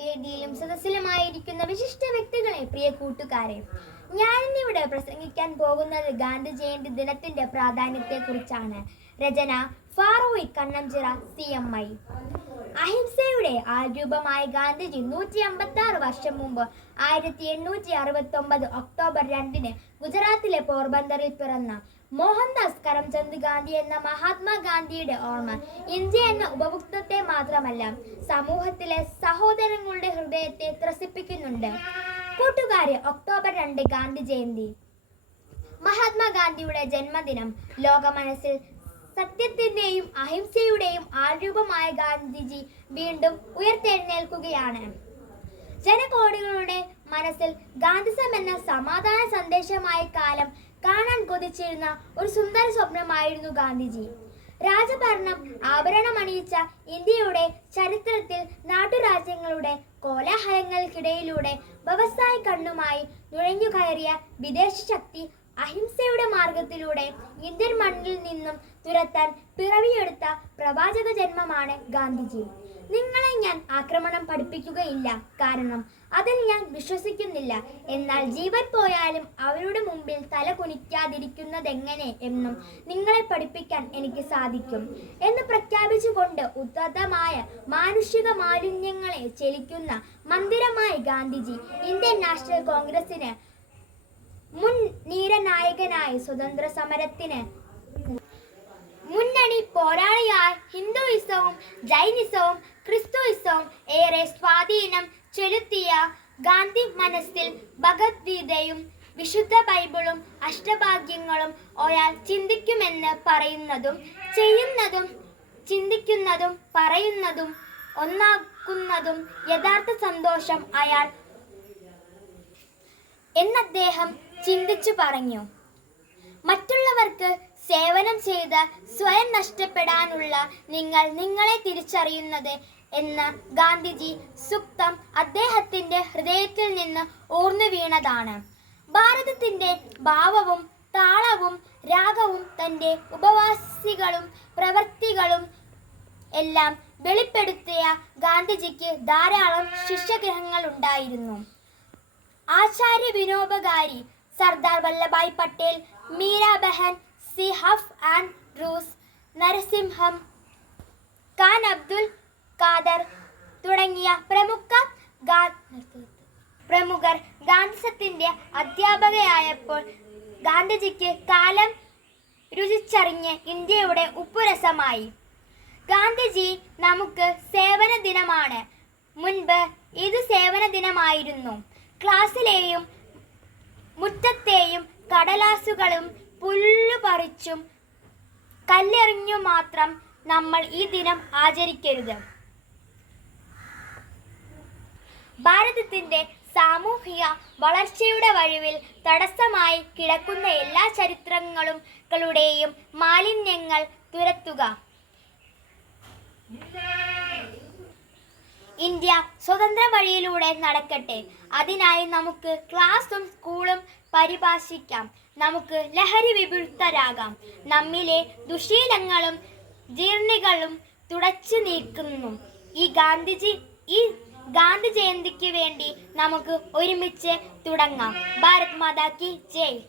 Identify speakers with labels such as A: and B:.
A: വേദിയിലും സദസ്സിലുമായിരിക്കുന്ന വിശിഷ്ട വ്യക്തികളെ പ്രിയ കൂട്ടുകാരെ ഞാനിന്നിവിടെ പ്രസംഗിക്കാൻ പോകുന്നത് ഗാന്ധി ജയന്തി ദിനത്തിന്റെ പ്രാധാന്യത്തെക്കുറിച്ചാണ്. രചന Farooq Kannamchira C M I. അഹിംസയുടെ ആരൂപമായ ഗാന്ധിജി നൂറ്റി അമ്പത്തി ആറ് വർഷം മുമ്പ് ആയിരത്തി എണ്ണൂറ്റി അറുപത്തി ഒമ്പത് ഒക്ടോബർ രണ്ടിന് ഗുജറാത്തിലെ പോർബന്ദറിൽ പിറന്ന മോഹൻദാസ് കരംചന്ദ് ഗാന്ധി എന്ന മഹാത്മാഗാന്ധിയുടെ ഓർമ്മ ഇന്ത്യ എന്ന ഉപഭുക്തത്തെ മാത്രമല്ല സമൂഹത്തിലെ സഹോദരങ്ങളുടെ ഹൃദയത്തെ ത്രസിപ്പിക്കുന്നുണ്ട്. കൂട്ടുകാരെ ഒക്ടോബർ രണ്ട് ഗാന്ധി ജയന്തി. മഹാത്മാഗാന്ധിയുടെ ജന്മദിനം ലോകമനസ്സിൽ സത്യത്തിന്റെയും അഹിംസയുടെയും ആൾരൂപമായ ഗാന്ധിജി വീണ്ടും ഉയർത്തെഴുന്നേൽക്കുകയാണ്. ജനകോടികളുടെ മനസ്സിൽ ഗാന്ധിസം എന്ന സമാധാന സന്ദേശമായ കാലം കാണാൻ കൊതിച്ചിരുന്ന ഒരു സുന്ദര സ്വപ്നമായിരുന്നു ഗാന്ധിജി. രാജഭരണം ആഭരണമണിയിച്ച ഇന്ത്യയുടെ ചരിത്രത്തിൽ നാട്ടുരാജ്യങ്ങളുടെ കോലാഹലങ്ങൾക്കിടയിലൂടെ വ്യവസായ കണ്ണുമായി നുഴഞ്ഞു കയറിയ വിദേശ ശക്തി അഹിംസയുടെ മാർഗത്തിലൂടെ ഇന്ത്യൻ മണ്ണിൽ നിന്നും തുരത്താൻ പിറവിയെടുത്ത പ്രവാചക ജന്മമാണ് ഗാന്ധിജി. നിങ്ങളെ ഞാൻ ആക്രമണം പഠിപ്പിക്കുകയില്ല. കാരണം അതിൽ ഞാൻ വിശ്വസിക്കുന്നില്ല. എന്നാൽ ജീവൻ പോയാലും അവരുടെ മുമ്പിൽ തല കുനിക്കാതിരിക്കുന്നതെങ്ങനെ എന്നും നിങ്ങളെ പഠിപ്പിക്കാൻ എനിക്ക് സാധിക്കും എന്ന് പ്രഖ്യാപിച്ചുകൊണ്ട് ഉദ്ധതമായ മാനുഷിക മാലിന്യങ്ങളെ ചെലിക്കുന്ന മന്ദിരമായി ഗാന്ധിജി ഇന്ത്യൻ നാഷണൽ കോൺഗ്രസിന് മുൻ നീരനായകനായ സ്വതന്ത്ര സമരത്തിന് മുന്നണി പോരാളിയായ ഹിന്ദുയിസവും ജൈനിസവും ക്രിസ്തുയിസവും ഏറെ സ്വാധീനം ചെലുത്തിയ ഗാന്ധി മനസ്സിൽ ഭഗവത്ഗീതയും വിശുദ്ധ ബൈബിളും അഷ്ടഭാഗ്യങ്ങളും ഒരാൾ ചിന്തിക്കുമെന്ന് പറയുന്നതും ചെയ്യുന്നതും ചിന്തിക്കുന്നതും പറയുന്നതും ഒന്നാക്കുന്നതും യഥാർത്ഥ സന്തോഷം അയാൾ എന്നദ്ദേഹം ചിന്തിച്ചു പറഞ്ഞു. മറ്റുള്ളവർക്ക് സേവനം ചെയ്ത് സ്വയം നഷ്ടപ്പെടാനുള്ള നിങ്ങൾ നിങ്ങളെ തിരിച്ചറിയുന്നത് എന്ന ഗാന്ധിജി സുക്തം അദ്ദേഹത്തിന്റെ ഹൃദയത്തിൽ നിന്ന് ഊർന്നു വീണതാണ്. ഭാരതത്തിന്റെ ഭാവവും താളവും രാഗവും തന്റെ ഉപവാസികളും പ്രവൃത്തികളും എല്ലാം വെളിപ്പെടുത്തിയ ഗാന്ധിജിക്ക് ധാരാളം ശിഷ്യഗ്രഹങ്ങൾ ഉണ്ടായിരുന്നു Acharya വിനോബകാരി Sardar Vallabhbhai Patel Meera Behn C F Andrews Narasimham Khan Abdul Khader തുടങ്ങിയ പ്രമുഖ പ്രമുഖർ ഗാന്ധിസത്തിന്റെ അധ്യാപകയായപ്പോൾ ഗാന്ധിജിക്ക് കാലം രുചിച്ചറിഞ്ഞ് ഇന്ത്യയുടെ ഉപ്പുരസമായി. ഗാന്ധിജി നമുക്ക് സേവന ദിനമാണ്. മുൻപ് ഇത് സേവന ദിനമായിരുന്നു. ക്ലാസ്സിലെയും മുറ്റത്തെയും കടലാസുകളും പുല്ലു പറിച്ചും കല്ലെറിഞ്ഞു മാത്രം നമ്മൾ ഈ ദിനം ആചരിക്കരുത്. ഭാരതത്തിന്റെ സാമൂഹിക വളർച്ചയുടെ വഴിവിൽ തടസ്സമായി കിടക്കുന്ന എല്ലാ ചരിത്രങ്ങളും മാലിന്യങ്ങൾ തുരത്തുക. ഇന്ത്യ സ്വതന്ത്ര വഴിയിലൂടെ നടക്കട്ടെ. അതിനായി നമുക്ക് ക്ലാസും സ്കൂളും പരിഭാഷിക്കാം. നമുക്ക് ലഹരി വിപുലരാകാം നമ്മിലെ ദുശീലങ്ങളും ജീർണികളും തുടച്ചു നീക്കുന്നു. ഈ ഗാന്ധിജി ഈ ഗാന്ധി ജയന്തിക്ക് വേണ്ടി നമുക്ക് ഒരുമിച്ച് തുടങ്ങാം. ഭാരത് മാതാ കി ജയ്.